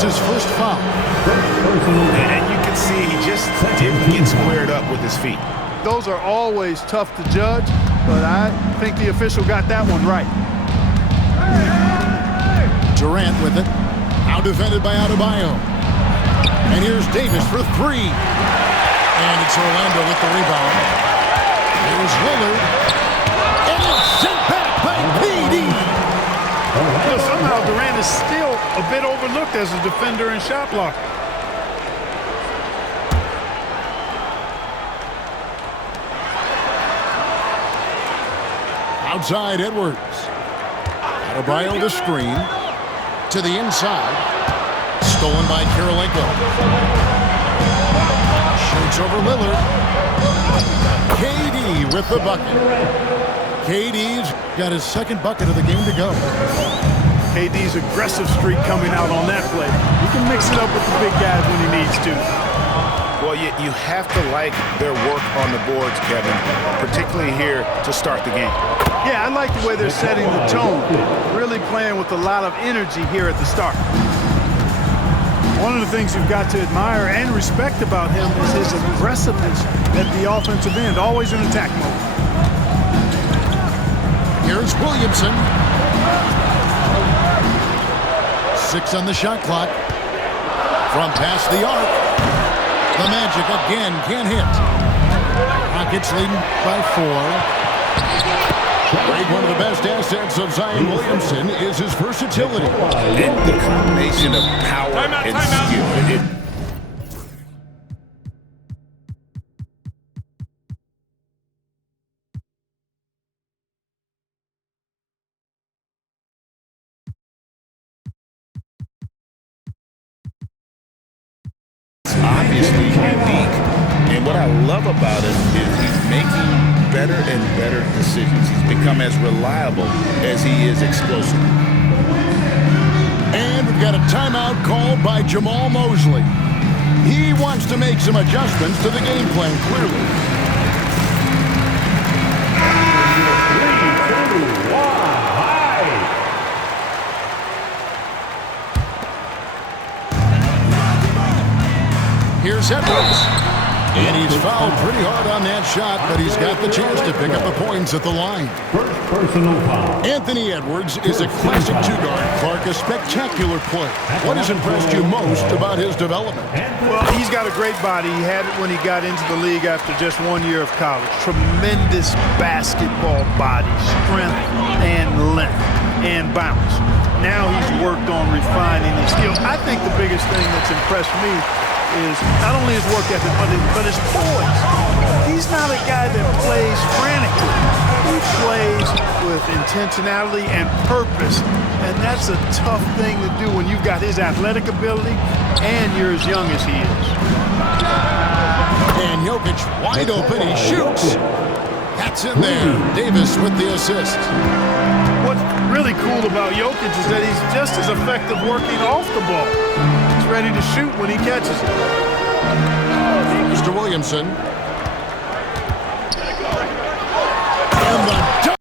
That's his first foul. And you can see he just didn't get squared up with his feet. Those are always tough to judge, but I think the official got that one right. Durant with it. Now defended by Adebayo. And here's Davis for three. And it's Orlando with the rebound. Here's Lillard. And it's sent back by KD. Somehow Durant is still a bit overlooked as a defender and shot blocker. Outside Edwards. Adebayo the screen. To the inside. Stolen by Kirilenko. Shoots over Lillard. KD with the bucket. KD's got his second bucket of the game to go. KD's aggressive streak coming out on that play. He can mix it up with the big guys when he needs to. Well, you have to like their work on the boards, Kevin, particularly here to start the game. Yeah, I like the way they're setting the tone. Really playing with a lot of energy here at the start. One of the things you've got to admire and respect about him is his aggressiveness at the offensive end, always in attack mode. Here's Williamson. 6 on the shot clock. From past the arc. The Magic again can't hit. Rockets leading by 4. One of the best assets of Zion Williamson is his versatility. And the combination of power and skill. Obviously unique, and what I love about him is he's making better and better decisions. He's become as reliable as he is explosive. And we've got a timeout called by Jamal Mosley. He wants to make some adjustments to the game plan, clearly. 3, 2, 1, high. Here's Edwards. And he's fouled pretty hard on that shot, but he's got the chance to pick up the points at the line. First personal foul. Anthony Edwards is a classic two-guard. Clark, a spectacular play. What has impressed you most about his development? Well, he's got a great body. He had it when he got into the league after just 1 year of college. Tremendous basketball body, strength and length and bounce. Now he's worked on refining his skills. I think the biggest thing that's impressed me is not only his work ethic, but his poise. He's not a guy that plays frantically. He plays with intentionality and purpose, and that's a tough thing to do when you've got his athletic ability and you're as young as he is. And Jokic wide open, he shoots. That's in there. Davis with the assist. What's really cool about Jokic is that he's just as effective working off the ball. Ready to shoot when he catches it. Mr. Williamson. And the dunk.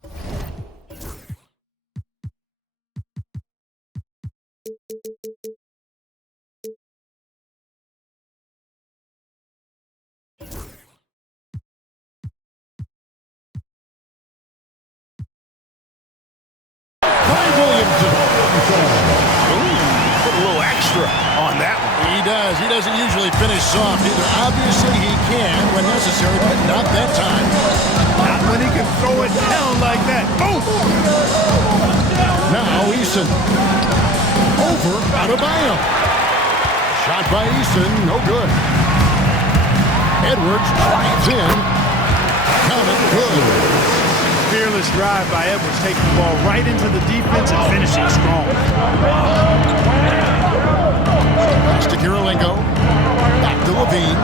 He doesn't usually finish soft either. Obviously he can when necessary, but not that time. Not when he can throw it down like that. Boom! Now Eason. Over Adebayo. Shot by Eason, no good. Edwards drives in. Count it, good. Fearless drive by Edwards, taking the ball right into the defense and finishing strong. Pass to Kirilenko. Back to Levine.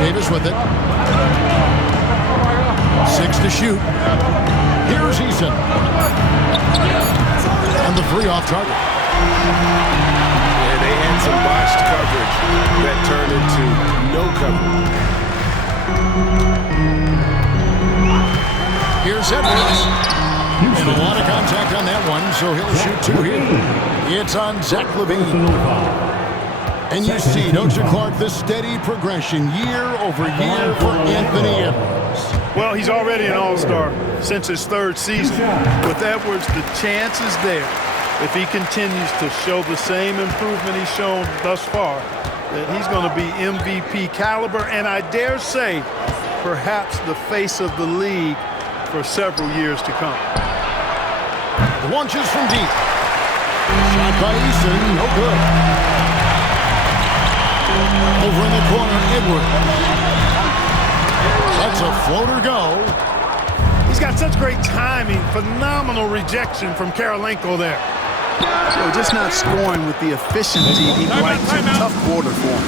Davis with it. 6 to shoot. Here's Eason. And the free off target. Yeah, they had some botched coverage that turned into no coverage. Here's Edwards. And a lot of contact on that one, so he'll shoot two here. It's on Zach Levine. And you see, don't you, Clark, the steady progression year over year for Anthony Edwards. Well, he's already an all-star since his third season. With Edwards, the chance is there, if he continues to show the same improvement he's shown thus far, that he's going to be MVP caliber, and I dare say, perhaps the face of the league for several years to come. Launches from deep. Shot by Eason, no good. Over in the corner, Edwards. That's a floater go. He's got such great timing. Phenomenal rejection from Karolinko there. So just not scoring with the efficiency he'd like to. Tough quarter for him.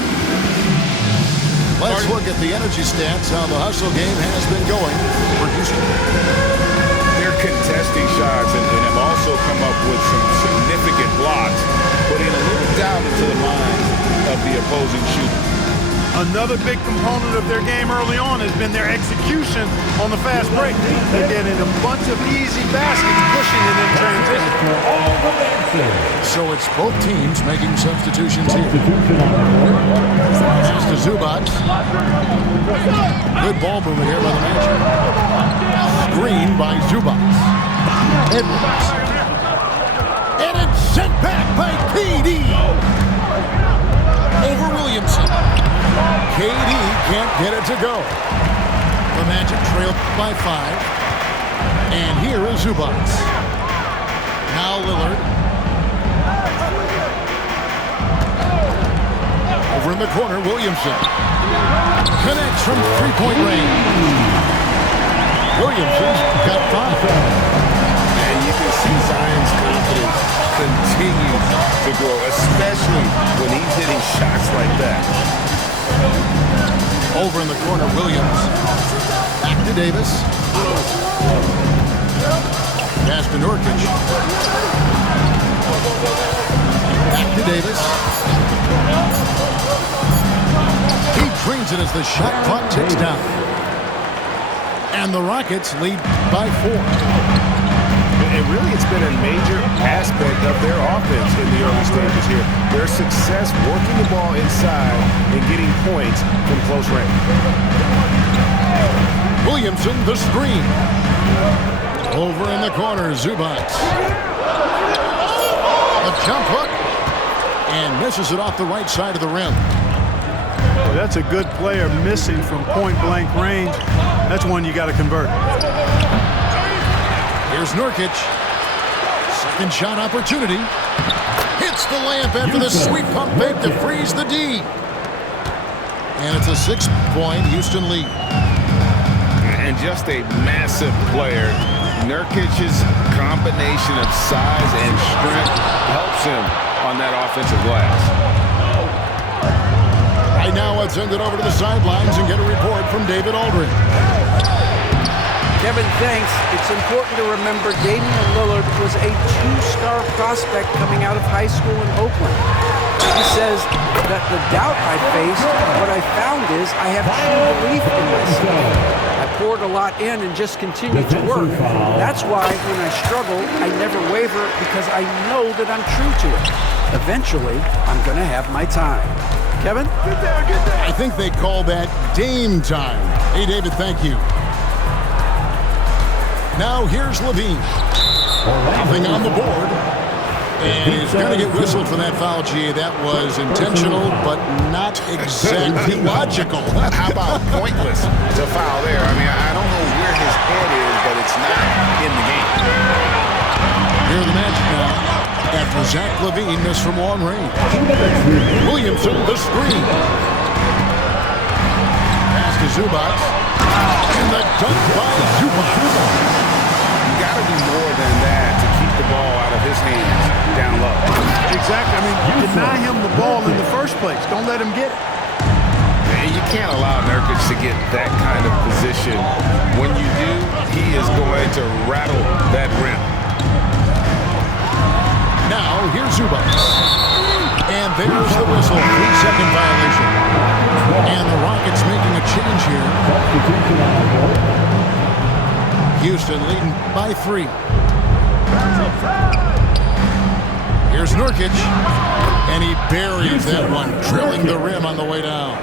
Let's look at the energy stats, how the hustle game has been going for Houston. They're contesting shots and have also come up with some significant blocks, putting a little doubt into the minds of the opposing shooter. Another big component of their game early on has been their execution on the fast break. They did in a bunch of easy baskets, pushing it in transition. So it's both teams making substitutions here. Pass to Zubac. Good ball movement here by the Magic. Screen by Zubac. Edwards. And it's sent back by KD. Over Williamson. KD can't get it to go. The Magic trail by 5. And here is Zubac. Now Lillard. Over in the corner, Williamson. Connects from three-point range. Williamson's got 5. And you can see Zion's confidence continue to grow, especially when he's hitting shots like that. Over in the corner, Williams. Back to Davis. Pass to Nurkic. Back to Davis. He drains it as the shot clock ticks down. And the Rockets lead by 4. And really, it's been a major aspect of their offense in the early stages here. Their success working the ball inside and getting points from close range. Williamson, the screen. Over in the corner, Zubac. A jump hook. And misses it off the right side of the rim. Well, that's a good player missing from point-blank range. That's one you got to convert. Here's Nurkic. Second shot opportunity. Hits the layup after the sweep pump fake to freeze the D. And it's a 6-point Houston lead. And just a massive player. Nurkic's combination of size and strength helps him on that offensive glass. Right now, let's send it over to the sidelines and get a report from David Aldridge. Kevin, thanks. It's important to remember Damian Lillard was a 2-star prospect coming out of high school in Oakland. He says that the doubt I faced, what I found is I have true belief in myself. I poured a lot in and just continued to work. That's why when I struggle, I never waver because I know that I'm true to it. Eventually, I'm going to have my time. Kevin? I think they call that Dame time. Hey, David, thank you. Now here's Levine. Nothing on the board. And he's going to get whistled for that foul, G. That was intentional, but not exactly logical. How about pointless to foul there? I mean, I don't know where his head is, but it's not in the game. Here are the Magic now. After Zach Levine missed from long range. Williamson, the screen. Pass to Zubac. And the dunk by Zubac. You got to do more than that to keep the ball out of his hands down low. Exactly. I mean, deny him the ball in the first place. Don't let him get it. And you can't allow Nurkic to get that kind of position. When you do, he is going to rattle that rim. Now, here's Zubac. And there's the whistle. 3-second violation. And the Rockets making a change here. Houston leading by 3. Here's Nurkic, and he buries that one, drilling the rim on the way down.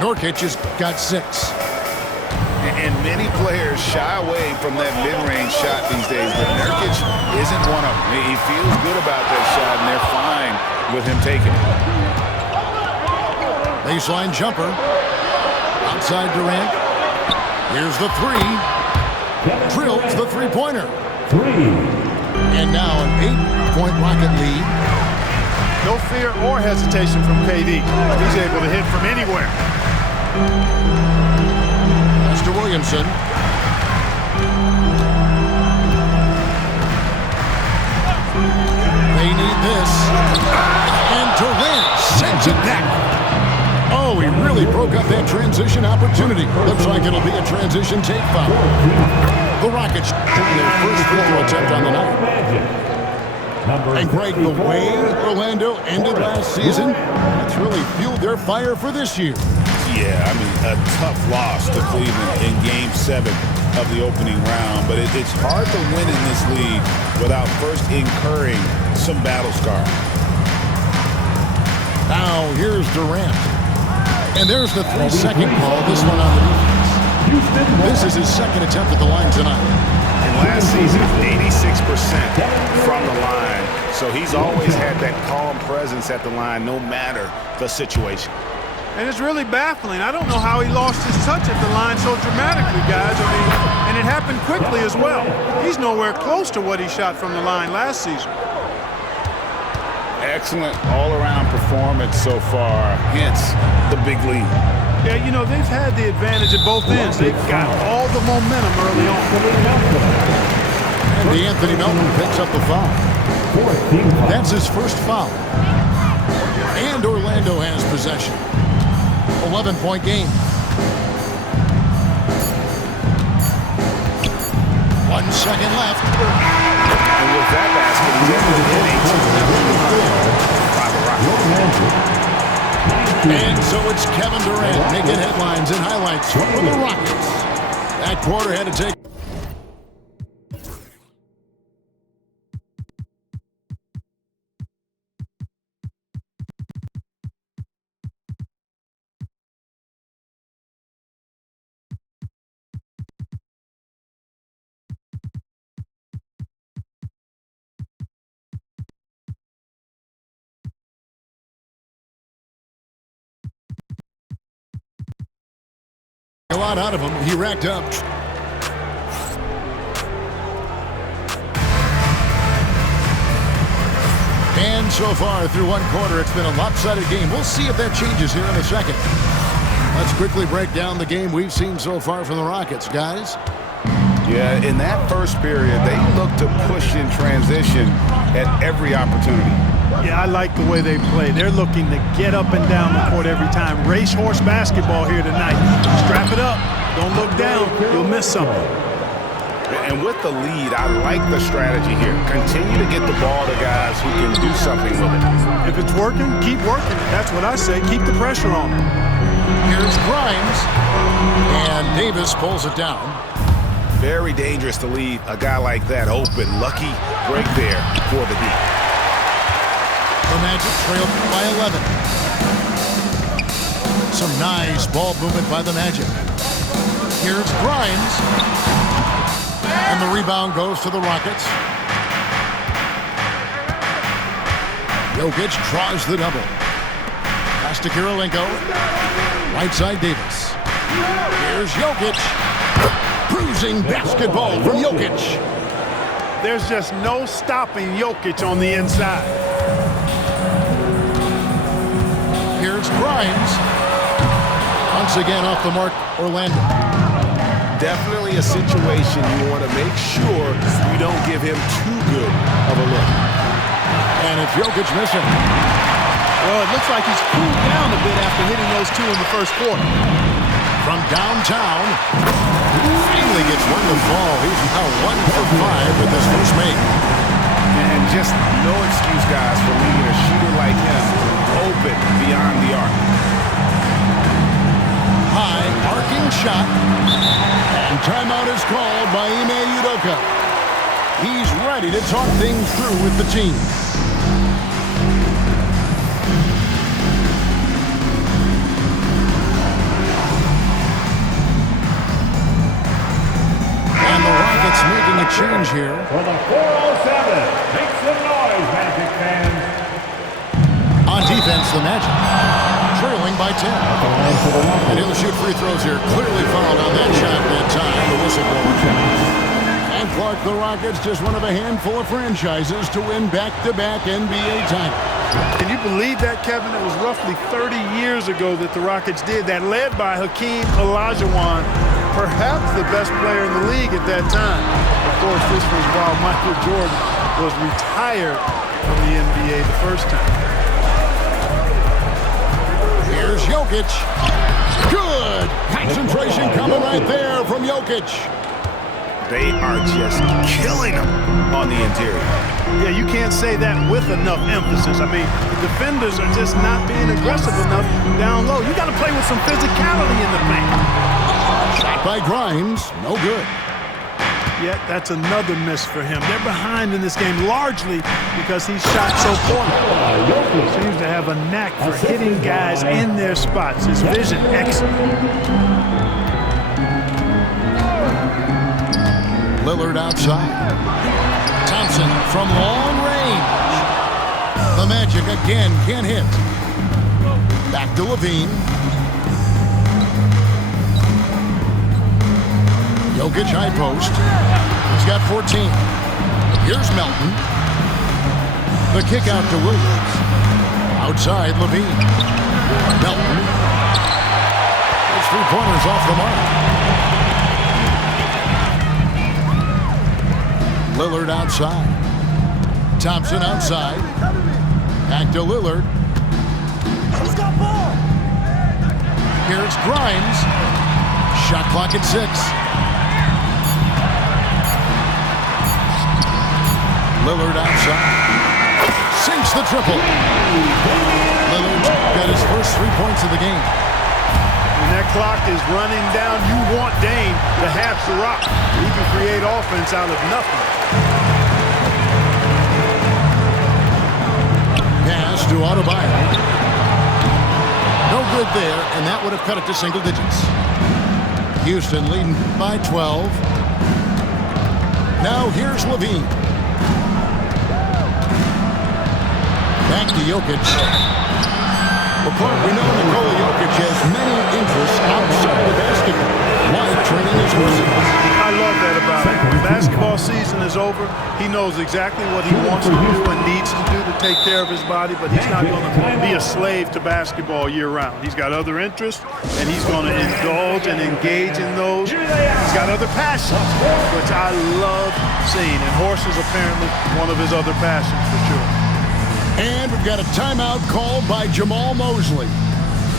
Nurkic has got 6. And many players shy away from that mid-range shot these days, but Nurkic isn't one of them. He feels good about that shot, and they're fine with him taking it. Baseline jumper. Outside Durant. Here's the 3. Drills the three-pointer. 3. And now an 8-point Rocket lead. No fear or hesitation from KD. He's able to hit from anywhere. That's to Williamson. They need this. And Durant sends it back. Oh, he really broke up that transition opportunity. Looks like it'll be a transition take foul. The Rockets taking their first free throw attempt on the night. And Greg, the way Orlando ended last season, it's really fueled their fire for this year. Yeah, I mean, a tough loss to Cleveland in Game 7 of the opening round. But it's hard to win in this league without first incurring some battle scars. Now, here's Durant. And there's the 3-second call, this one on the defense. This is his second attempt at the line tonight. And last season, 86% from the line. So he's always had that calm presence at the line, no matter the situation. And it's really baffling. I don't know how he lost his touch at the line so dramatically, guys. I mean, and it happened quickly as well. He's nowhere close to what he shot from the line last season. Excellent all-around performance so far, hence the big lead. Yeah, you know, they've had the advantage at both ends. They've got all the momentum early on. And DeAnthony Melton picks up the foul. That's his first foul. And Orlando has possession. 11-point game. 1 second left. And with that basket, he's able to hit And so it's Kevin Durant making headlines and highlights for the Rockets. That quarter had to take. A lot out of him. He racked up. And so far through one quarter, it's been a lopsided game. We'll see if that changes here in a second. Let's quickly break down the game we've seen so far from the Rockets, guys. Yeah, in that first period, they looked to push in transition at every opportunity. Yeah, I like the way they play. They're looking to get up and down the court every time. Racehorse basketball here tonight. Strap it up. Don't look down. You'll miss something. And with the lead, I like the strategy here. Continue to get the ball to guys who can do something with it. If it's working, keep working. That's what I say. Keep the pressure on them. Here's Grimes. And Davis pulls it down. Very dangerous to leave a guy like that open. Lucky break there for the D. The Magic trail by 11. Some nice ball movement by the Magic. Here's Grimes. And the rebound goes to the Rockets. Jokic draws the double. Pass to Kirilenko. Right side Davis. Here's Jokic. Bruising basketball from Jokic. There's just no stopping Jokic on the inside. Here's Grimes. Once again off the mark, Orlando. Definitely a situation you want to make sure you don't give him too good of a look. And it's Jokic missing. Well, it looks like he's cooled down a bit after hitting those two in the first quarter. From downtown, he finally gets one to fall. He's now 1 for 5 with his first make. And just no excuse, guys, for leaving a shooter like him open beyond the arc. High arcing shot. And timeout is called by Ime Udoka. He's ready to talk things through with the team. And the Rockets making a change here. For the 407, make some noise, Magic fans. On defense, the Magic trailing by 10. And he'll shoot free throws here. Clearly fouled on that shot that time. The whistle blower. And Clark, the Rockets, just one of a handful of franchises to win back-to-back NBA titles. Can you believe that, Kevin? It was roughly 30 years ago that the Rockets did that, led by Hakeem Olajuwon, perhaps the best player in the league at that time. Of course, this was while Michael Jordan was retired from the NBA the first time. Here's Jokic. Good concentration coming right there from Jokic. They are just killing them on the interior. Yeah, you can't say that with enough emphasis. I mean, the defenders are just not being aggressive enough down low. You got to play with some physicality in the paint. Shot by Grimes, no good. Yet that's another miss for him. They're behind in this game largely because he shot so poorly. Seems to have a knack for hitting guys in their spots. His vision excellent. Lillard outside. Thompson from long range. The Magic again can't hit. Back to Levine. Jokic high post. He's got 14. Here's Melton. The kick out to Williams. Outside Levine. Melton. His three-pointers off the mark. Lillard outside. Thompson outside. Back to Lillard. He's got ball. Here's Grimes. Shot clock at 6. Lillard outside. Sinks the triple. Lillard got his first 3 points of the game. When that clock is running down, you want Dame to have the rock. He can create offense out of nothing. Pass to Adebayo. No good there, and that would have cut it to single digits. Houston leading by 12. Now here's Levine. Back to Jokic. Well, Clark, we know Nikola Jokic has many interests outside of basketball. Like training his horses. I love that about him. When basketball season is over, he knows exactly what he wants to do and needs to do to take care of his body, but he's not going to be a slave to basketball year-round. He's got other interests, and he's going to indulge and engage in those. He's got other passions, which I love seeing, and horses apparently one of his other passions for sure. And we've got a timeout called by Jamal Mosley.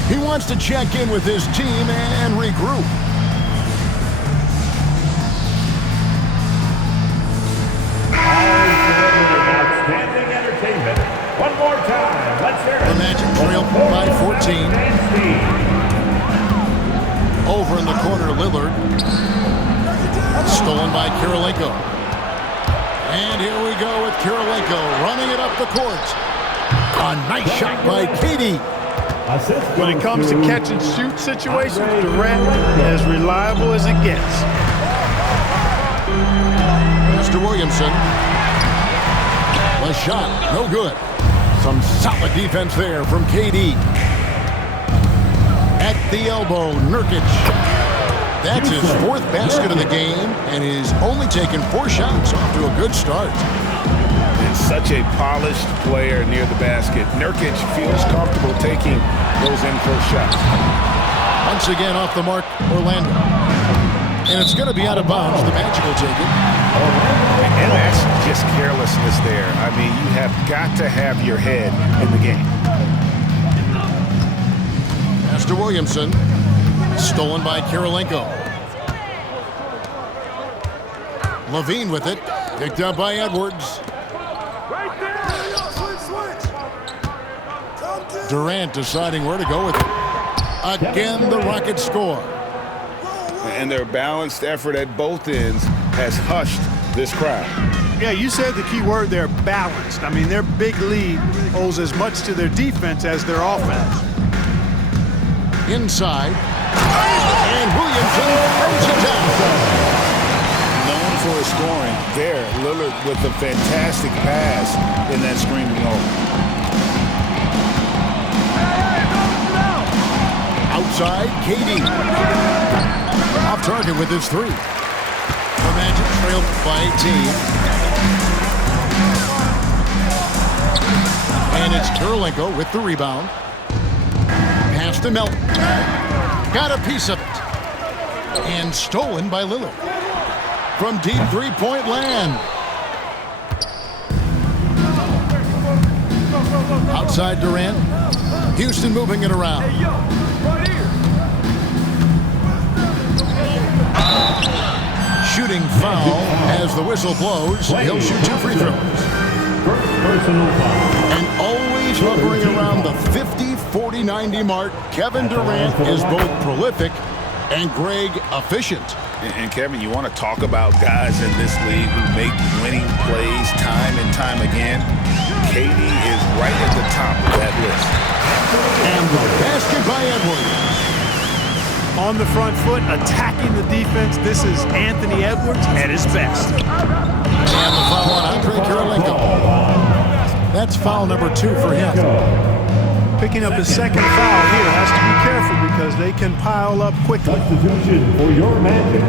He wants to check in with his team and regroup. Outstanding entertainment. One more time. Let's hear it. The Magic trail by 14. Dynasty. Over in the corner, Lillard. Stolen by Kirilenko. And here we go with Kirilenko running it up the court. A nice shot by KD. When it comes to catch and shoot situations, Durant as reliable as it gets. Mr. Williamson. The shot, no good. Some solid defense there from KD. At the elbow, Nurkic. That's his 4th basket of the game, and he's only taken 4 shots. Off to a good start. And such a polished player near the basket. Nurkic feels comfortable taking those in-close shots. Once again off the mark, Orlando. And it's going to be out of bounds. The Magic will take it. And that's just carelessness there. I mean, you have got to have your head in the game. Mr. Williamson. Stolen by Kirilenko. Levine with it. Picked up by Edwards. Durant deciding where to go with it. Again, the Rockets score. And their balanced effort at both ends has hushed this crowd. Yeah, you said the key word there, balanced. I mean, their big lead owes as much to their defense as their offense. Inside. And Williamson throws it down. Known for his scoring there, Lillard with a fantastic pass in that screening hole. Outside, KD. Off target with his three. The Magic trailed by 18. And it's Kirilenko with the rebound. Pass to Melton. Got a piece of it. And stolen by Lillard. From deep three-point land. Outside Durant. Houston moving it around. Shooting foul as the whistle blows. He'll shoot 2 free throws. And always hovering around the 50, 40, 90 mark, Kevin Durant is both prolific and Greg efficient. And Kevin, you want to talk about guys in this league who make winning plays time and time again? KD is right at the top of that list. And the basket by Edwards. On the front foot, attacking the defense. This is Anthony Edwards at his best. And the foul on Andre Kirilenko. That's foul number 2 for him. Picking up his second foul here. Has to be careful because they can pile up quickly. Substitution for your Magic,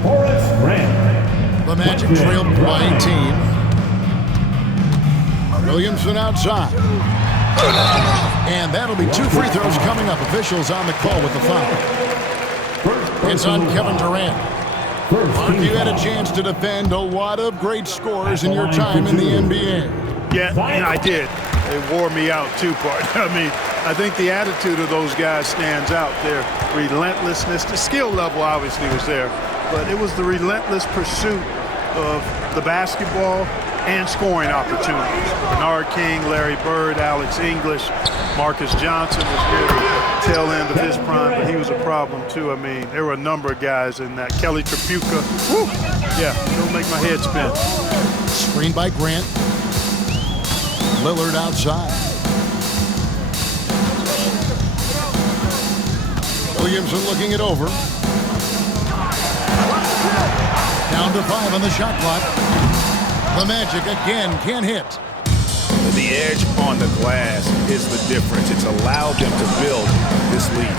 Horace Grant. The Magic trailed by 18. Williamson outside. And that'll be 2 free throws coming up. Officials on the call with the foul. It's on Kevin Durant. Mark, you had a chance to defend a lot of great scores in your time in the NBA. Yeah, and I did. They wore me out too, partner. I mean, I think the attitude of those guys stands out. Their relentlessness, the skill level obviously was there, but it was the relentless pursuit of the basketball and scoring opportunities. Bernard King, Larry Bird, Alex English, Marcus Johnson was near the tail end of his prime, but he was a problem too. I mean, there were a number of guys in that. Kelly Tripucka, whew, yeah, don't make my head spin. Screen by Grant. Lillard outside. Williamson looking it over. Down to 5 on the shot clock. The Magic again can't hit. The edge on the glass is the difference. It's allowed them to build this lead.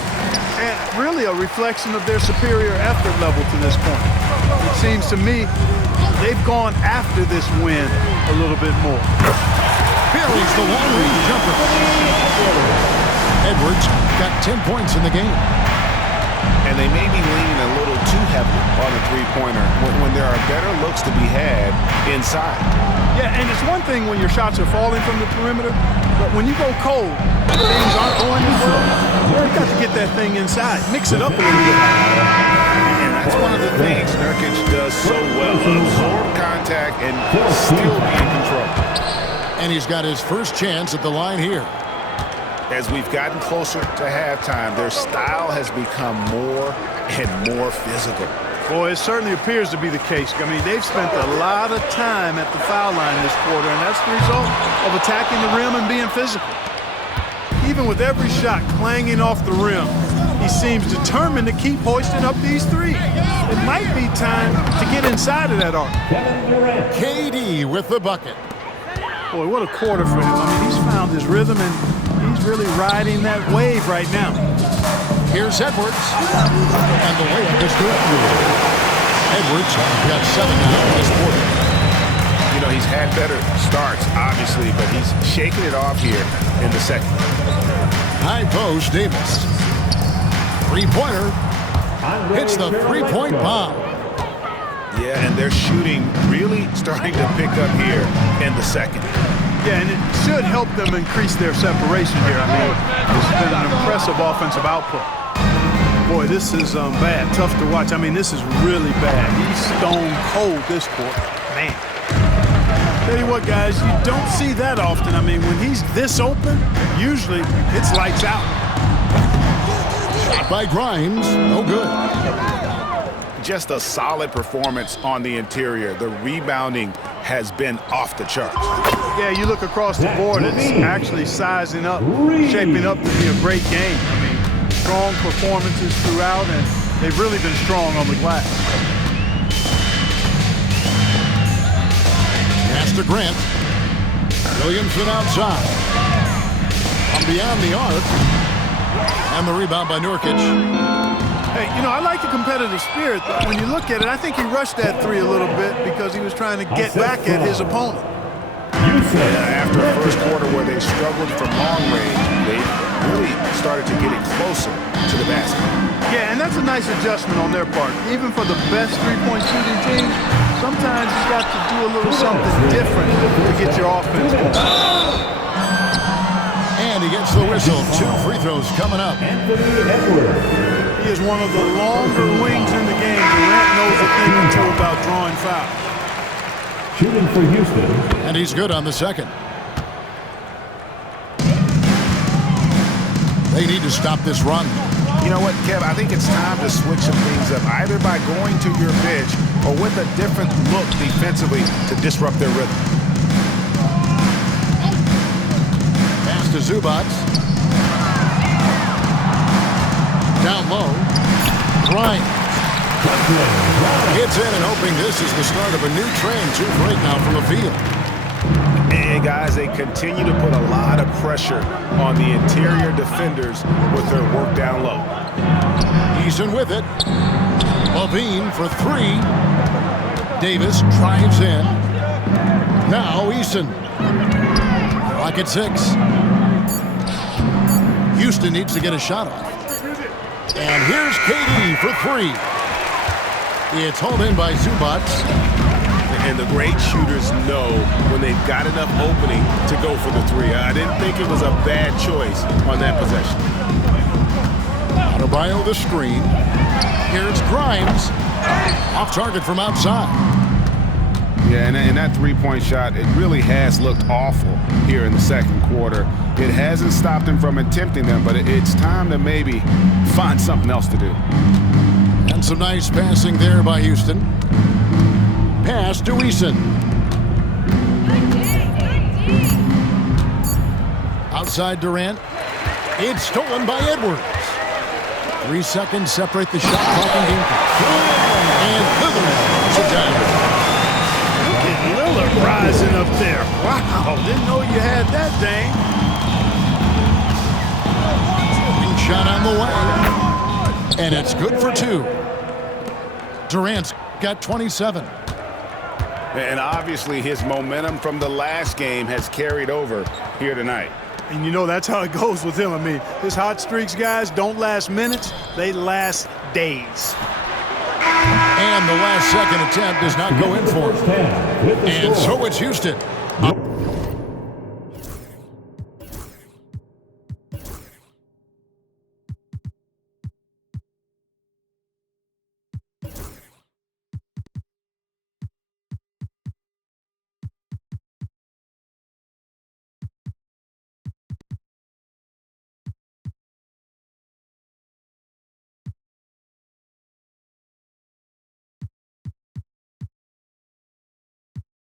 And really a reflection of their superior effort level to this point. It seems to me they've gone after this win a little bit more. Buries the long-range jumper. Edwards got 10 points in the game. And they may be leaning a little too heavily on the three-pointer when there are better looks to be had inside. Yeah, and it's one thing when your shots are falling from the perimeter, but when you go cold, things aren't going as well. You've got to get that thing inside. Mix it up a little bit. And that's one of the things Nurkic does so well. Absorb contact and still be in control. And he's got his first chance at the line here. As we've gotten closer to halftime, their style has become more and more physical. Boy, it certainly appears to be the case. I mean, they've spent a lot of time at the foul line this quarter, and that's the result of attacking the rim and being physical. Even with every shot clanging off the rim, he seems determined to keep hoisting up these threes. It might be time to get inside of that arc. KD with the bucket. Boy, what a quarter for him. I mean, he's found his rhythm, and he's really riding that wave right now. Here's Edwards. And the layup is good. Edwards got 7 now in this quarter. You know, he's had better starts, obviously, but he's shaking it off here in the second. High post, Davis. Three-pointer. Hits the three-point bomb. Yeah, and they're shooting really starting to pick up here in the second. Yeah, and it should help them increase their separation here. I mean, this has been an impressive offensive output. Boy, this is bad. Tough to watch. I mean, this is really bad. He's stone cold this quarter. Man. Tell you what, guys, you don't see that often. I mean, when he's this open, usually it's lights out. Shot by Grimes. No good. just a solid performance on the interior. The rebounding has been off the charts. Yeah, you look across the board, it's actually sizing up, shaping up to be a great game. I mean, strong performances throughout, and they've really been strong on the glass. Pass to Grant. Williamson outside. From beyond the arc. And the rebound by Nurkic. Hey, you know, I like the competitive spirit, but when you look at it, I think he rushed that three a little bit because he was trying to get back at his opponent. After a first quarter where they struggled from long range, they really started to get it closer to the basket. Yeah, and that's a nice adjustment on their part. Even for the best three-point shooting team, sometimes you got to do a little something different to get your offense going. And he gets the whistle. 2 free throws coming up. He is one of the longer wings in the game. Durant knows a thing or two about drawing fouls. Shooting for Houston. And he's good on the second. They need to stop this run. You know what, Kev? I think it's time to switch some things up, either by going to your bench or with a different look defensively to disrupt their rhythm. Pass to Zubac. Down low. Bryant. Gets in and hoping this is the start of a new trend. 2 for 8 now from the field. And guys, they continue to put a lot of pressure on the interior defenders with their work down low. Eason with it. Levine for 3. Davis drives in. Now Eason. Clock at 6. Houston needs to get a shot off. And here's KD for 3. It's hauled in by Zubac. And the great shooters know when they've got enough opening to go for the 3. I didn't think it was a bad choice on that possession. Adebayo the screen. Here's Grimes. Off target from outside. Yeah, and that three-point shot, it really has looked awful here in the second quarter. It hasn't stopped him from attempting them, but it's time to maybe find something else to do. And some nice passing there by Houston. Pass to Eason. Outside Durant. It's stolen by Edwards. 3 seconds separate the shot clock and game clock. And Lillard puts it down. Look at Lillard rising up there. Wow, didn't know you had that, Dane. Big shot on the way. And it's good for 2. Durant's got 27. And obviously his momentum from the last game has carried over here tonight. And you know that's how it goes with him. I mean, his hot streaks, guys, don't last minutes. They last days. And the last second attempt does not go in for him. And so it's Houston.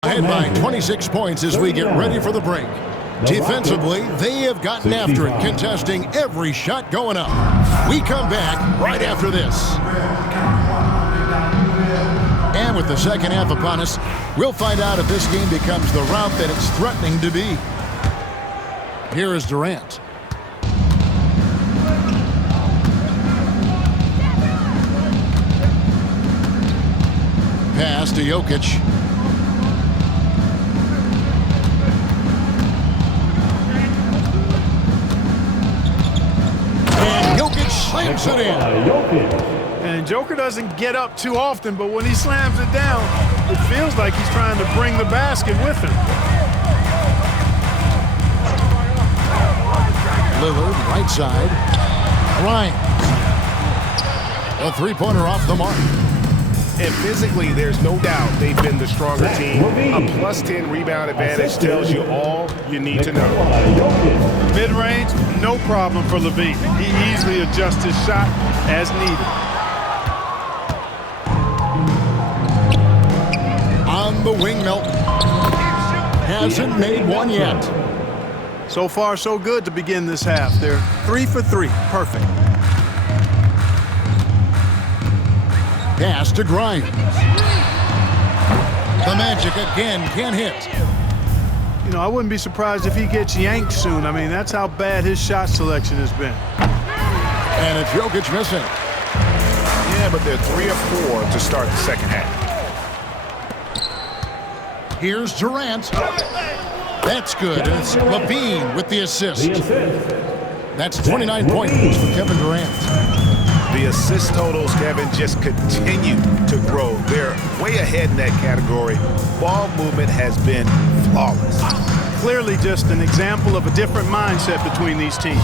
Ahead by 26 points as we get ready for the break. Defensively, they have gotten after it, contesting every shot going up. We come back right after this. And with the second half upon us, we'll find out if this game becomes the route that it's threatening to be. Here is Durant. Pass to Jokic. Slams it in. And Joker doesn't get up too often, but when he slams it down, it feels like he's trying to bring the basket with him. Lillard, right side. Bryant. A three-pointer off the mark. And physically, there's no doubt they've been the stronger team. A +10 rebound advantage tells you all you need to know. Mid-range, no problem for Levine. He easily adjusts his shot as needed. the wing, Milton. Hasn't made one yet. So far, so good to begin this half. They're 3 for 3. Perfect. Pass to Grimes. The Magic again can't hit. You know, I wouldn't be surprised if he gets yanked soon. I mean, that's how bad his shot selection has been. And it's Jokic missing. Yeah, but they're 3 of 4 to start the second half. Here's Durant. That's good, and it's Levine with the assist. That's 29 points for Kevin Durant. The assist totals, Kevin, just continue to grow. They're way ahead in that category. Ball movement has been flawless. Clearly just an example of a different mindset between these teams.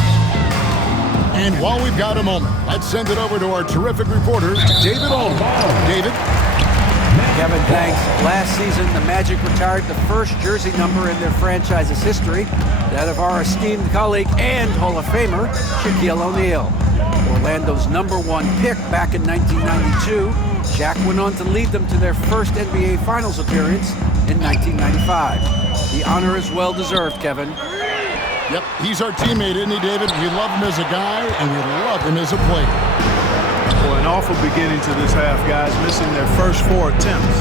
And while we've got a moment, let's send it over to our terrific reporter, David Olin. David? Kevin, thanks. Last season, the Magic retired the first jersey number in their franchise's history, that of our esteemed colleague and Hall of Famer, Shaquille O'Neal. Orlando's #1 pick back in 1992, Shaq went on to lead them to their first NBA Finals appearance in 1995. The honor is well-deserved, Kevin. Yep, he's our teammate, isn't he, David? We love him as a guy, and we love him as a player. Well, an awful beginning to this half, guys, missing their first 4 attempts.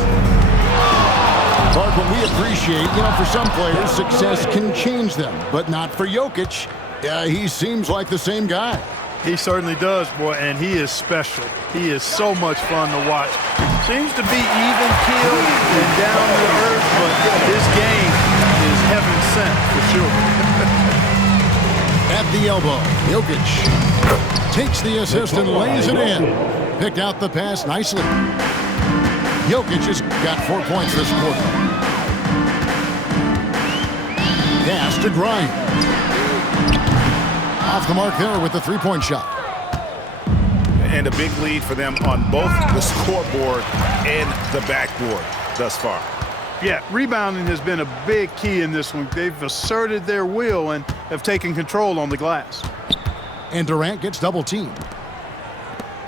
Clark, what we appreciate, for some players, success can change them, but not for Jokic. He seems like the same guy. He certainly does, boy, and he is special. He is so much fun to watch. Seems to be even-keeled and down to earth, but his game is heaven sent for sure. At the elbow, Jokic takes the assist and lays it in. Picked out the pass nicely. Jokic has got 4 points this quarter. Pass to Grimes. Off the mark there with the three-point shot. And a big lead for them on both the scoreboard and the backboard thus far. Yeah, rebounding has been a big key in this one. They've asserted their will and have taken control on the glass. And Durant gets double-teamed.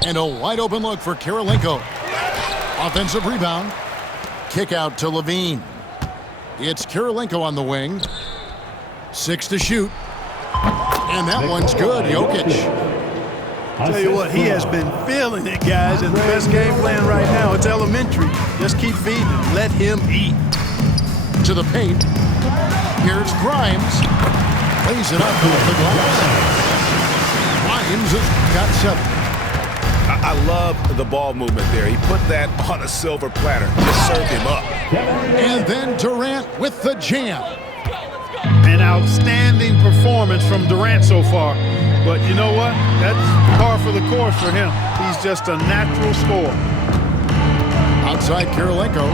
And a wide-open look for Kirilenko. Offensive rebound. Kick out to Levine. It's Kirilenko on the wing. 6 to shoot. And that one's good, Jokic. Tell you what, he has been feeling it, guys, and the best game plan right now, it's elementary. Just keep feeding him. Let him eat. To the paint. Here's Grimes. Lays it up with the glass. Grimes has got 7. I love the ball movement there. He put that on a silver platter. Just served him up. And then Durant with the jam. An outstanding performance from Durant so far. But you know what? That's par for the course for him. He's just a natural scorer. Outside Kirilenko.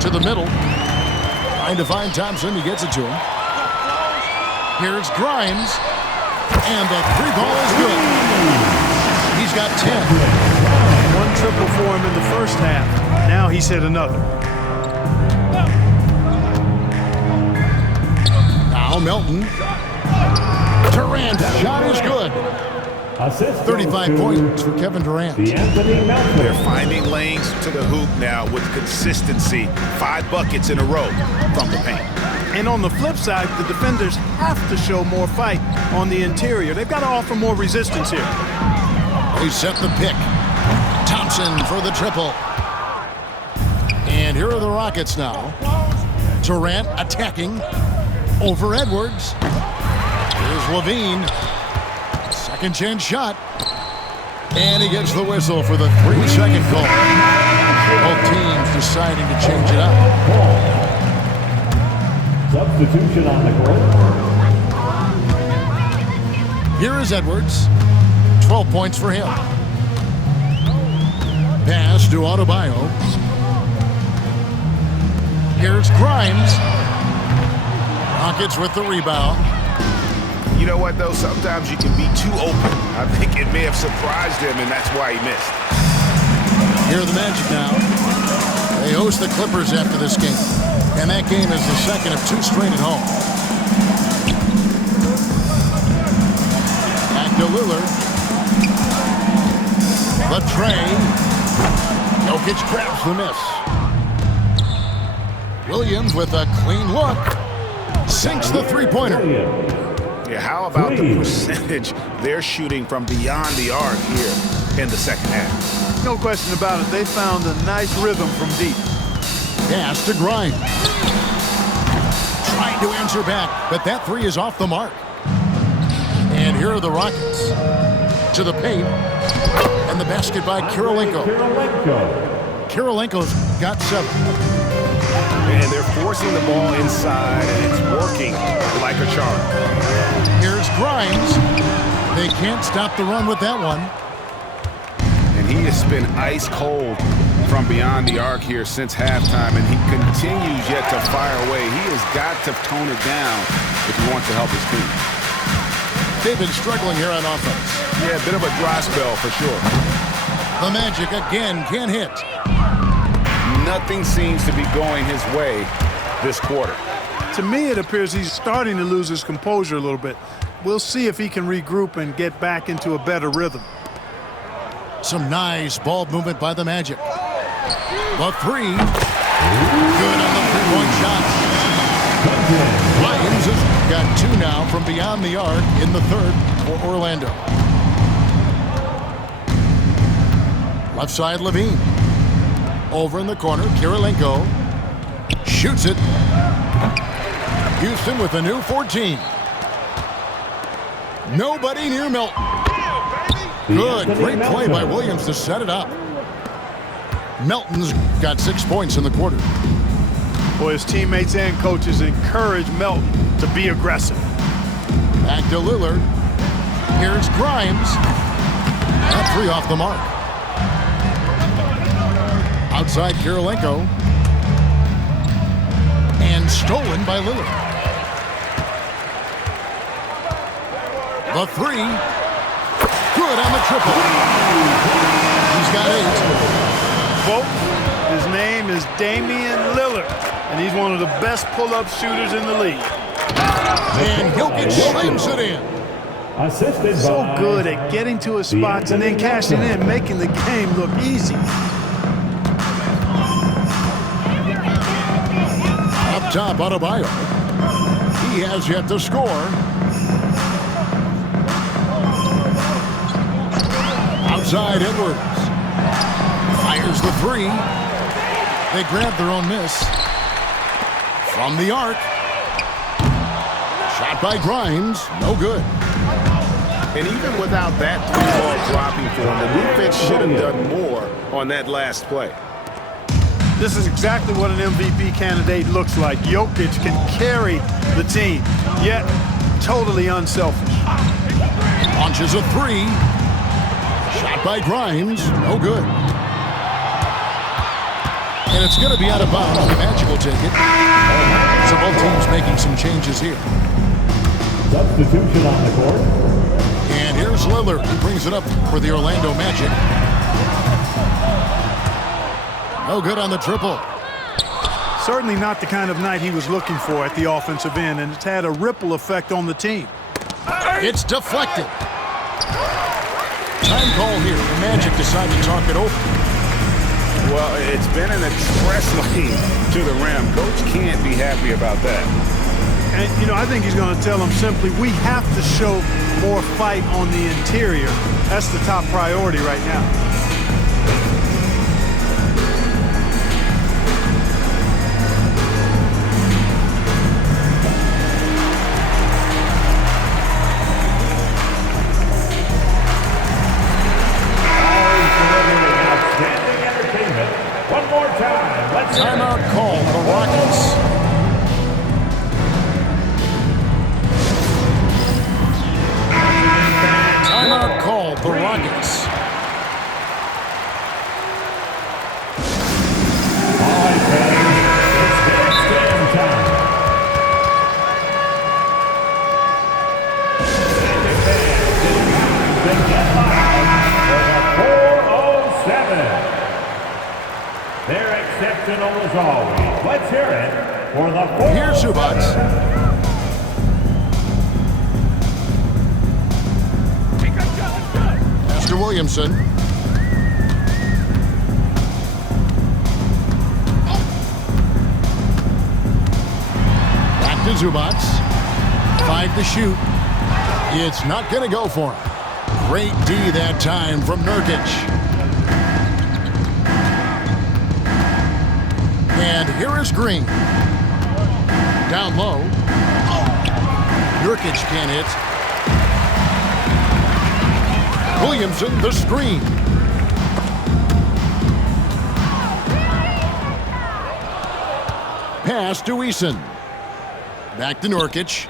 To the middle. Trying to find Thompson. He gets it to him. Here's Grimes. And the three ball is good. He's got 10. 1 triple for him in the first half. Now he's hit another. Now Melton. Durant, shot is good. 35 points for Kevin Durant. They're finding lanes to the hoop now with consistency. 5 buckets in a row from the paint. And on the flip side, the defenders have to show more fight on the interior. They've got to offer more resistance here. They set the pick. Thompson for the triple. And here are the Rockets now. Durant attacking over Edwards. Here's Levine. Second chance shot. And he gets the whistle for the 3-second call. Both teams deciding to change it up. Substitution on the court. Here is Edwards. 12 points for him. Pass to Adebayo. Here's Grimes. Rockets with the rebound. You know what, though? Sometimes you can be too open. I think it may have surprised him, and that's why he missed. Here are the Magic now. They host the Clippers after this game. And that game is the second of 2 straight at home. Back to Lillard. The tray. Jokic grabs the miss. Williams with a clean look. Sinks the three-pointer. Yeah, how about the percentage they're shooting from beyond the arc here in the second half? No question about it. They found a nice rhythm from deep. Pass to Grimes. Trying to answer back, but that three is off the mark. And here are the Rockets. To the paint. And the basket by Kirilenko. Kirilenko's got 7. And they're forcing the ball inside, and it's working like a charm. Here's Grimes. They can't stop the run with that one. And he has been ice cold from beyond the arc here since halftime, and he continues yet to fire away. He has got to tone it down if he wants to help his team. They've been struggling here on offense. Yeah, a bit of a dry spell for sure. The Magic again can't hit. Nothing seems to be going his way this quarter. To me, it appears he's starting to lose his composure a little bit. We'll see if he can regroup and get back into a better rhythm. Some nice ball movement by the Magic. The three. Good on the three-point shot. Williams has got 2 now from beyond the arc in the third for Orlando. Left side, Levine. Over in the corner, Kirilenko shoots it. Houston with a new 14. Nobody near Melton. Good, great play by Williams to set it up. Melton's got 6 points in the quarter. Boy, his teammates and coaches encourage Melton to be aggressive. Back to Lillard. Here's Grimes. That three off the mark. Outside Kirilenko. And stolen by Lillard. The three. Good on the triple. He's got 8. Folks, his name is Damian Lillard, and he's one of the best pull-up shooters in the league. And Jokic slams it in. Assisted So by good at getting to his spots and then cashing in, making the game look easy. Up top, Adebayo. He has yet to score. Outside Edwards. Fires the three. They grab their own miss. From the arc. Shot by Grimes. No good. And even without that three-ball dropping for him, the defense should have done more on that last play. This is exactly what an MVP candidate looks like. Jokic can carry the team, yet totally unselfish. Launches a three. Shot by Grimes. No good. And it's going to be out of bounds. The Magic will take it. So both teams making some changes here. substitution on the court. And here's Lillard. He brings it up for the Orlando Magic. No good on the triple. Certainly not the kind of night he was looking for at the offensive end, and it's had a ripple effect on the team. It's deflected. Time call here. The Magic decide to talk it over. Well, it's been an express lane to the rim. Coach can't be happy about that. And, you know, I think he's going to tell them simply, we have to show more fight on the interior. That's the top priority right now. Timeout call, the Rockets. Timeout call, the Rockets. All right, fans, it's game time. And get live for the 407. They're exceptional as always. Let's hear it for the 407. Here's Zubats. Mr. Williamson. Zubats. 5 to shoot. It's not going to go for him. Great D that time from Nurkic. And here is Green. Down low. Nurkic can't hit. Williamson, the screen. Pass to Eason. Back to Nurkic.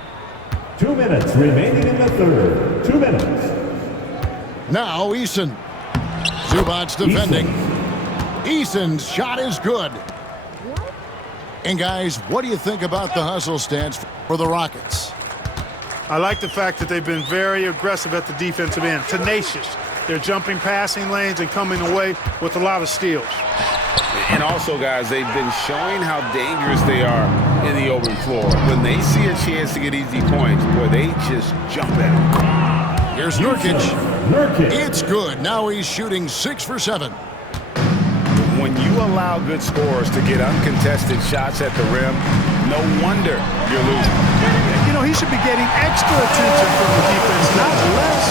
2 minutes remaining in the third. 2 minutes. Now Eason. Zubats defending. Eason's shot is good. And guys, what do you think about the hustle stance for the Rockets? I like the fact that they've been very aggressive at the defensive end, tenacious. They're jumping passing lanes and coming away with a lot of steals. And also, guys, they've been showing how dangerous they are in the open floor. When they see a chance to get easy points, boy, they just jump at it. Here's Nurkic. Nurkic. It's good. Now he's shooting 6 for 7. When you allow good scorers to get uncontested shots at the rim, no wonder you're losing. You know, he should be getting extra attention from the defense, not less.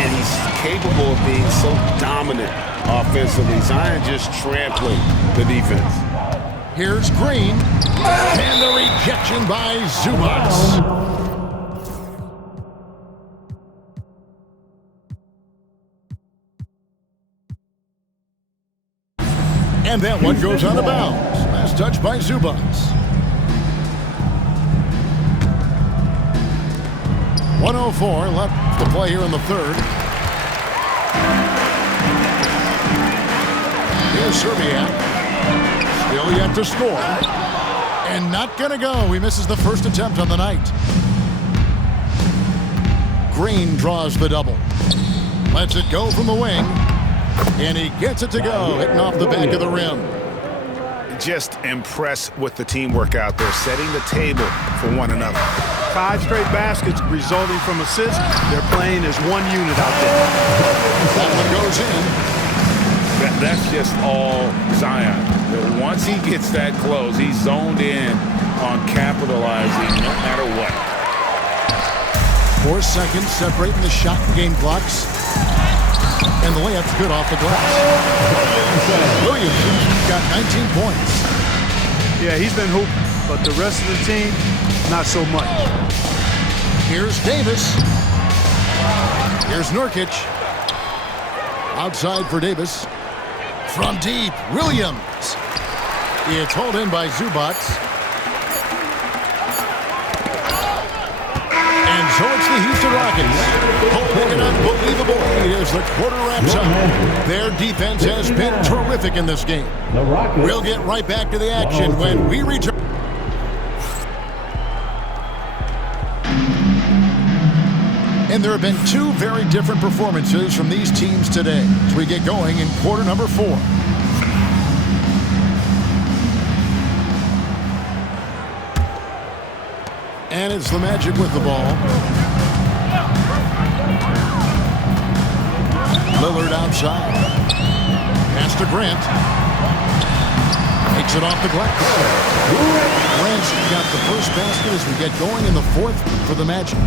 And he's capable of being so dominant offensively. Zion just trampling the defense. Here's Green. And the rejection by Zubats. And that one goes out of bounds. Last touch by Zubats. 1:04 left to play here in the third. Here's Serbiak. Still yet to score. And not going to go. He misses the first attempt on the night. Green draws the double. Lets it go from the wing. And he gets it to go, hitting off the back of the rim. Just impressed with the teamwork out there, setting the table for one another. 5 straight baskets resulting from assists. They're playing as one unit out there. That one goes in. That's just all Zion. Once he gets that close, he's zoned in on capitalizing no matter what. 4 seconds separating the shot and game clocks. And the layup's good off the glass. Williamson's got 19 points. Yeah, he's been hooping, but the rest of the team, not so much. Here's Davis. Here's Nurkic. Outside for Davis. From deep, Williams. It's hauled in by Zubats. And so it's the Houston Rockets. Hoping an unbelievable lead as the quarter wraps up. Their defense has been terrific in this game. We'll get right back to the action when we return. And there have been 2 very different performances from these teams today as we get going in quarter number 4. And it's the Magic with the ball. Lillard outside. Pass to Grant. Takes it off the glass. Grant's got the first basket as we get going in the 4th for the Magic.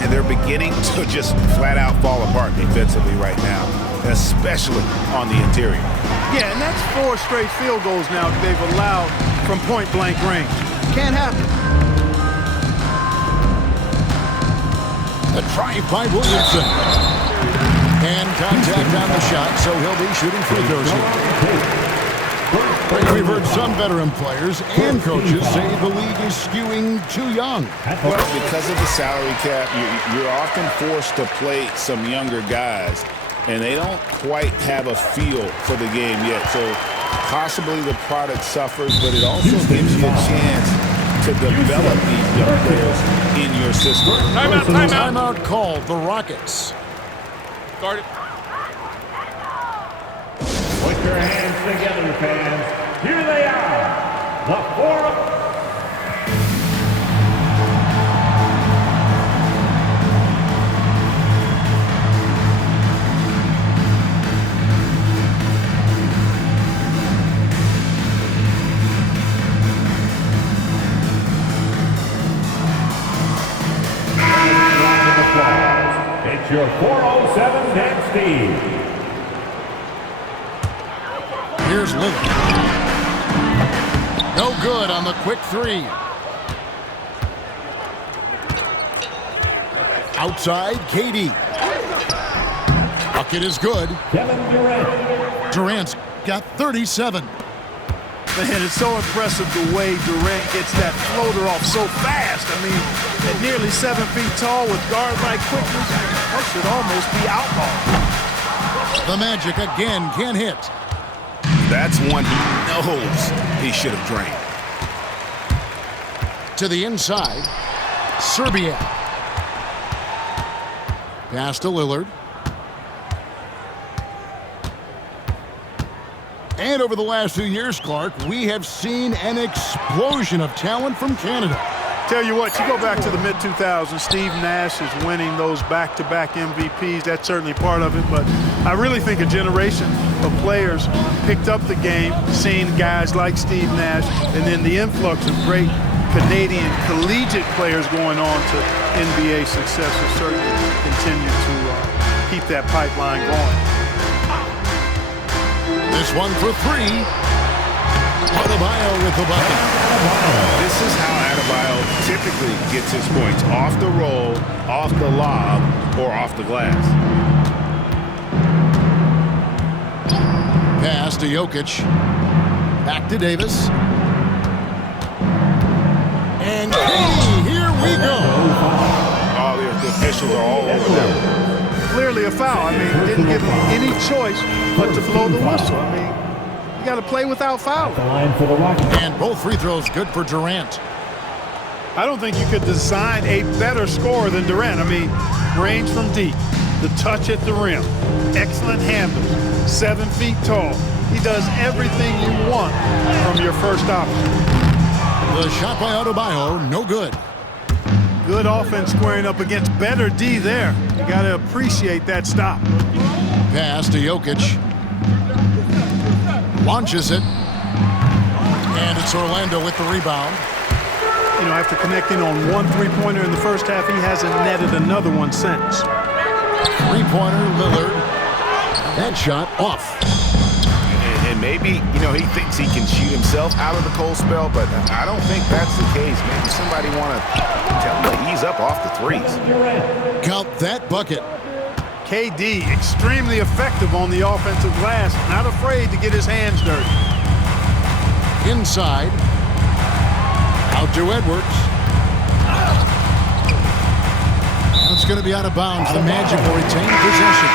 And they're beginning to just flat out fall apart defensively right now, especially on the interior. Yeah, and that's 4 straight field goals now they've allowed from point-blank range. Can't happen. A drive by Williamson. And contact on the shot, so he'll be shooting free throws here. We've heard some veteran players and coaches say the league is skewing too young. Well, because of the salary cap, you're often forced to play some younger guys, and they don't quite have a feel for the game yet. So possibly the product suffers, but it also gives you a chance to develop these young players in your system. Timeout called the Rockets. Put your hands together, fans. Here they are, the 4. your 407 Dynasty. Here's Lillard. No good on the quick three. Outside, KD. Bucket is good. Kevin Durant. Durant's got 37. Man, it's so impressive the way Durant gets that floater off so fast. I mean, at nearly 7 feet tall with guard-like quickness, that should almost be outlawed. The Magic again can't hit. That's one he knows he should have drained. To the inside, Serbia. Pass to Lillard. And over the last few years, Clark, we have seen an explosion of talent from Canada. Tell you what, you go back to the mid-2000s, Steve Nash is winning those back-to-back MVPs. That's certainly part of it, but I really think a generation of players picked up the game, seeing guys like Steve Nash, and then the influx of great Canadian collegiate players going on to NBA success will certainly continue to keep that pipeline going. This one for three. Adebayo with the bucket. This is how Adebayo typically gets his points. Off the roll, off the lob, or off the glass. Pass to Jokic. Back to Davis. And KD, here we go. All the officials are all over them. Clearly a foul. I mean, didn't give him any choice but to blow the whistle. I mean, you got to play without foul. The line for the Rockets. And both free throws good for Durant. I don't think you could design a better scorer than Durant. I mean, range from deep, the touch at the rim, excellent handle, 7 feet tall. He does everything you want from your first option. The shot by Adebayo, no good. Good offense squaring up against better D there. You got to appreciate that stop. Pass to Jokic. Launches it. And it's Orlando with the rebound. You know, after connecting on one three-pointer in the first half, he hasn't netted another one since. Three-pointer, Lillard. That shot off. And maybe, you know, he thinks he can shoot himself out of the cold spell, but I don't think that's the case. Maybe somebody want to tell him to ease up off the threes. Count that bucket. KD, extremely effective on the offensive glass, not afraid to get his hands dirty. Inside. Out to Edwards. It's going to be out of bounds. The Magic will retain possession.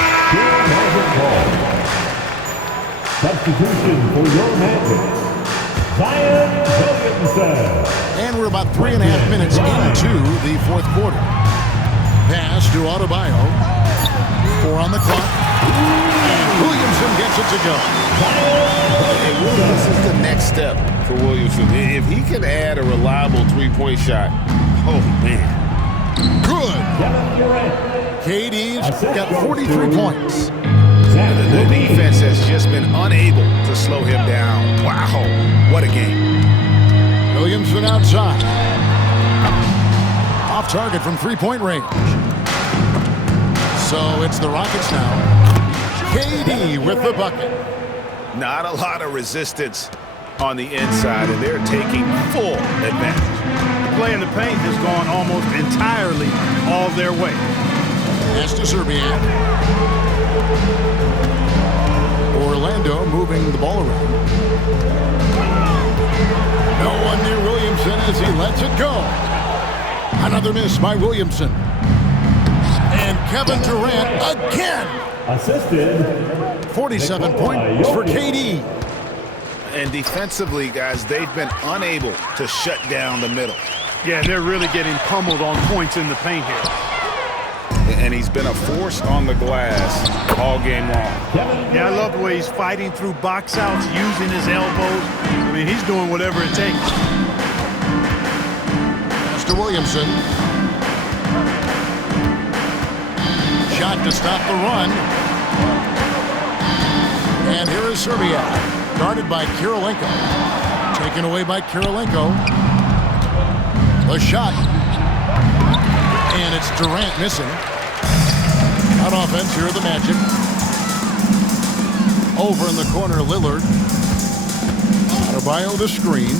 Substitution for your Magic, Zion Williamson. And we're about 3.5 minutes into the fourth quarter. Pass to Adebayo. 4 on the clock. And Williamson gets it to go. This is the next step for Williamson. If he can add a reliable three-point shot, oh, man. Good. KD's got 43 points. The defense has just been unable to slow him down. Wow, what a game. Williamson outside. Off target from three-point range. So it's the Rockets now. KD with the bucket. Not a lot of resistance on the inside, and they're taking full advantage. The play in the paint has gone almost entirely all their way. Pass to Serbia. Orlando moving the ball around. No one near Williamson as he lets it go. Another miss by Williamson. And Kevin Durant again. Assisted. 47 points for KD. And defensively, guys, they've been unable to shut down the middle. Yeah, they're really getting pummeled on points in the paint here. And he's been a force on the glass all game long. Yeah, I love the way he's fighting through box outs, using his elbows. I mean, he's doing whatever it takes. Pass to Williamson. Shot to stop the run. And here is Serbia, guarded by Kirilenko. Taken away by Kirilenko. The shot. And it's Durant missing. On offense, here are the Magic. Over in the corner, Lillard. Adebayo the screen.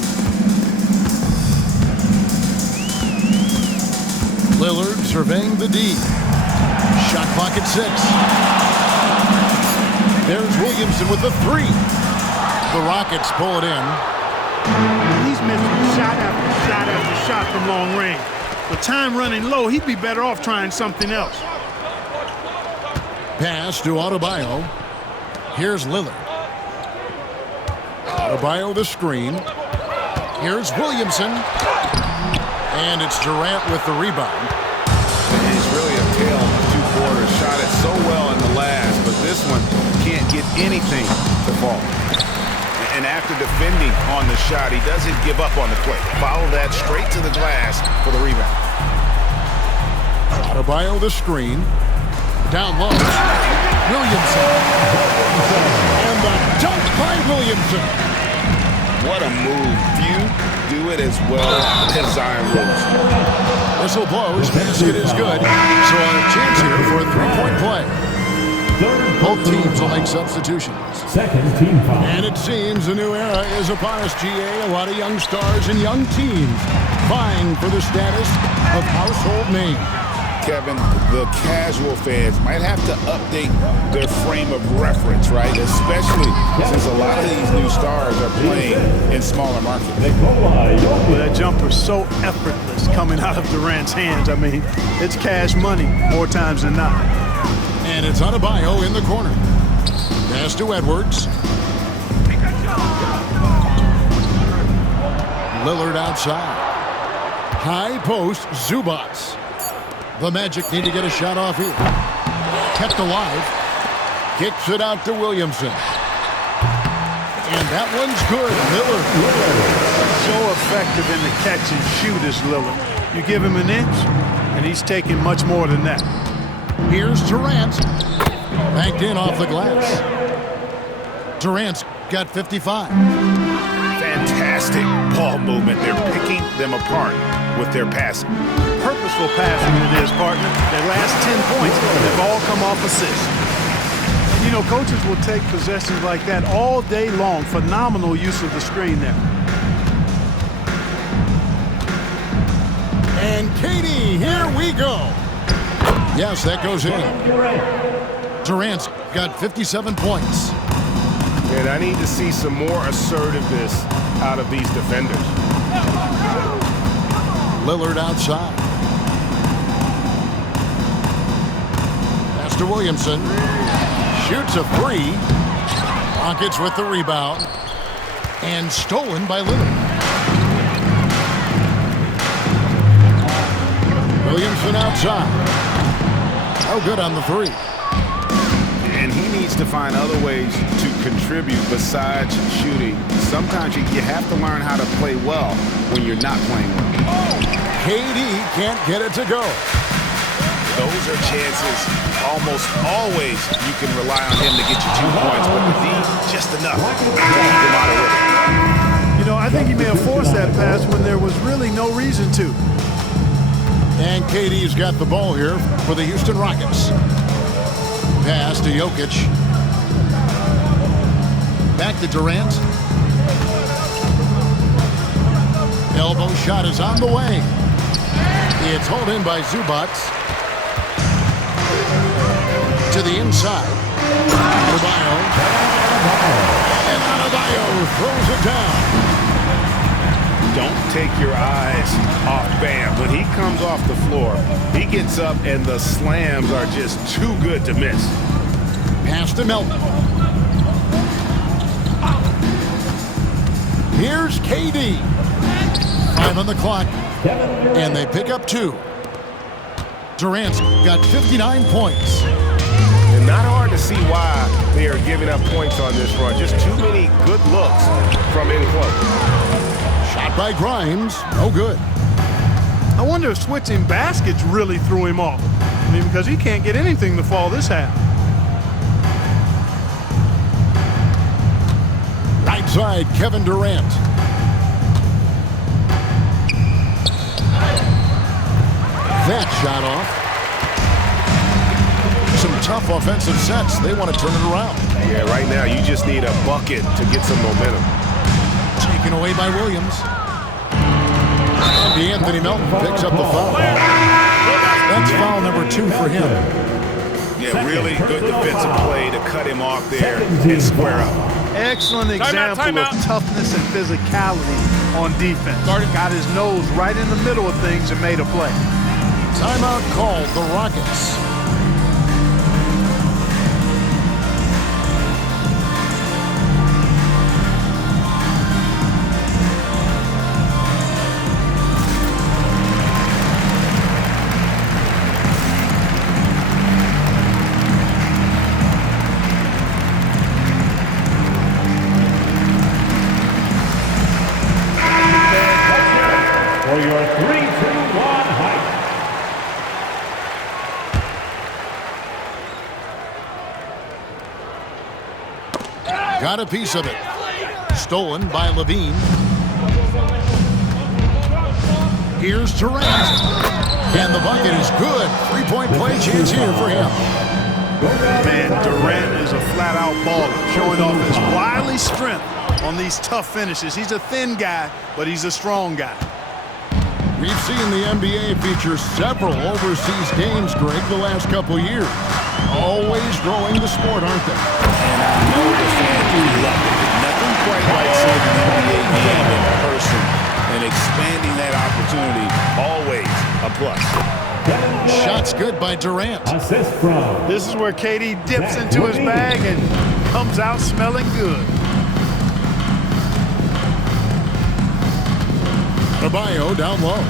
Lillard surveying the D. Shot clock at 6. There's Williamson with the 3. The Rockets pull it in. He's missing shot after shot after shot from long range. With time running low, he'd be better off trying something else. Pass to Adebayo. Here's Lillard. Adebayo the screen. Here's Williamson. And it's Durant with the rebound. It's really a tale of 2 quarters. Shot it so well in the last, but this one can't get anything to fall. And after defending on the shot, he doesn't give up on the play. Follow that straight to the glass for the rebound. Adebayo the screen. Down low. Williamson. And the dunk by Williamson. What a move. Few do it as well as Zion Williamson. Whistle blows. Basket is good. So a chance here for a 3-point play. Both teams will make substitutions. Second team foul. And it seems a new era is upon us, GA. A lot of young stars and young teams vying for the status of household name. Kevin, the casual fans might have to update their frame of reference, right? Especially since a lot of these new stars are playing in smaller markets. Well, that jumper's so effortless coming out of Durant's hands. I mean, it's cash money more times than not. And it's Adebayo in the corner. Pass to Edwards. Lillard outside. High post, Zubats. The Magic need to get a shot off here. Kept alive. Kicks it out to Williamson. And that one's good. Lillard. So effective in the catch and shoot is Lillard. You give him an inch, and he's taking much more than that. Here's Durant. Banked in off the glass. Durant's got 55. Fantastic ball movement. They're picking them apart with their passing. Purposeful passing it is, partner. Their last 10 points have all come off assists. You know, coaches will take possessions like that all day long. Phenomenal use of the screen there. And Katie, here we go. Yes, that goes in. Durant's got 57 points. And I need to see some more assertiveness out of these defenders. Lillard outside. Pass to Williamson. Shoots a 3. Rockets with the rebound. And stolen by Lillard. Williamson outside. Oh, good on the 3. And he needs to find other ways to contribute besides shooting. Sometimes you have to learn how to play well when you're not playing well. KD can't get it to go. Those are chances almost always you can rely on him to get you 2 points, but with these, just enough to keep him out of rhythm. You know, I think he may have forced that pass when there was really no reason to. And KD's got the ball here for the Houston Rockets. Pass to Jokic. Back to Durant. Elbow shot is on the way. It's hauled in by Zubats. To the inside. Adebayo. And Adebayo throws it down. Don't take your eyes off Bam. When he comes off the floor, he gets up and the slams are just too good to miss. Pass to Melton. Here's KD. 5 on the clock. And they pick up 2. Durant's got 59 points. And not hard to see why they are giving up points on this run. Just too many good looks from in close. Shot by Grimes. No good. I wonder if switching baskets really threw him off. I mean, because he can't get anything to fall this half. Right side, Kevin Durant. That shot off. Some tough offensive sets. They want to turn it around. Yeah, right now you just need a bucket to get some momentum. Taken away by Williams. And DeAnthony Melton picks up the foul. That's foul number 2 for him. Yeah, really good defensive play to cut him off there and square up. Excellent example of toughness and physicality on defense. Got his nose right in the middle of things and made a play. Timeout called the Rockets. For your 3-2-1 hike. Got a piece of it. Stolen by Levine. Here's Durant. And the bucket is good. 3-point play chance here for him. Man, Durant is a flat-out baller, showing off his wily strength on these tough finishes. He's a thin guy, but he's a strong guy. We've seen the NBA feature several overseas games, Greg, the last couple years. Always growing the sport, aren't they? And I know the fans love it. Nothing quite like seeing an NBA game in person and expanding that opportunity. Always a plus. Shots good by Durant. Assist from. This is where KD dips into his bag and comes out smelling good. Adebayo down low.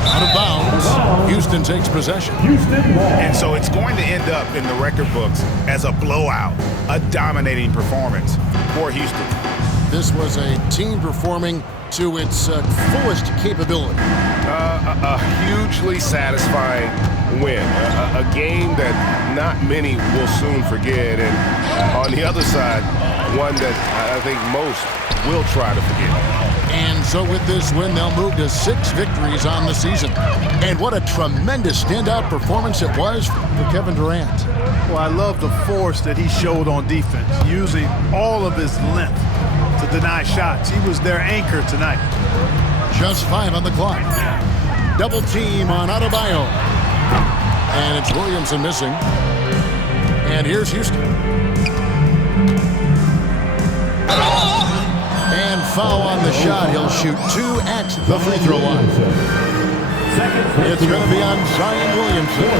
Out of bounds. Houston takes possession. And so it's going to end up in the record books as a blowout, a dominating performance for Houston. This was a team performing to its fullest capability. A hugely satisfying win. A game that not many will soon forget. And on the other side, one that I think most will try to forget. And so with this win, they'll move to 6 victories on the season. And what a tremendous standout performance it was for Kevin Durant. Well, I love the force that he showed on defense, using all of his length to deny shots. He was their anchor tonight. Just 5 on the clock. Double team on Adebayo. And it's Williamson missing. And here's Houston. And foul on the shot. He'll shoot 2 at the free throw line. It's going to be on Zion Williamson.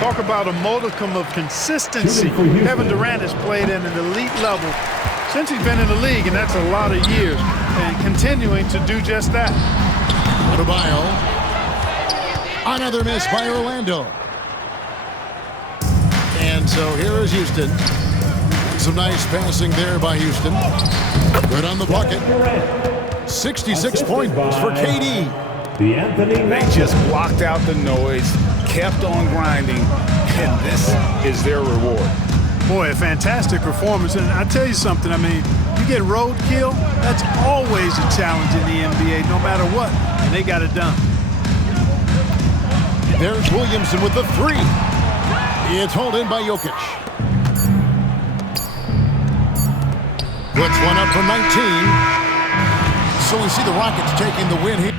Talk about a modicum of consistency. Kevin Durant has played at an elite level since he's been in the league, and that's a lot of years, and continuing to do just that. Adebayo. Another miss by Orlando. And so here is Houston. Some nice passing there by Houston. Good on the bucket. 66 points for KD. They just blocked out the noise, kept on grinding, and this is their reward. Boy, a fantastic performance. And I tell you something, I mean, you get roadkill, that's always a challenge in the NBA, no matter what. And they got it done. There's Williamson with the 3. It's hauled in by Jokic. Puts one up from 19. So we see the Rockets taking the win here.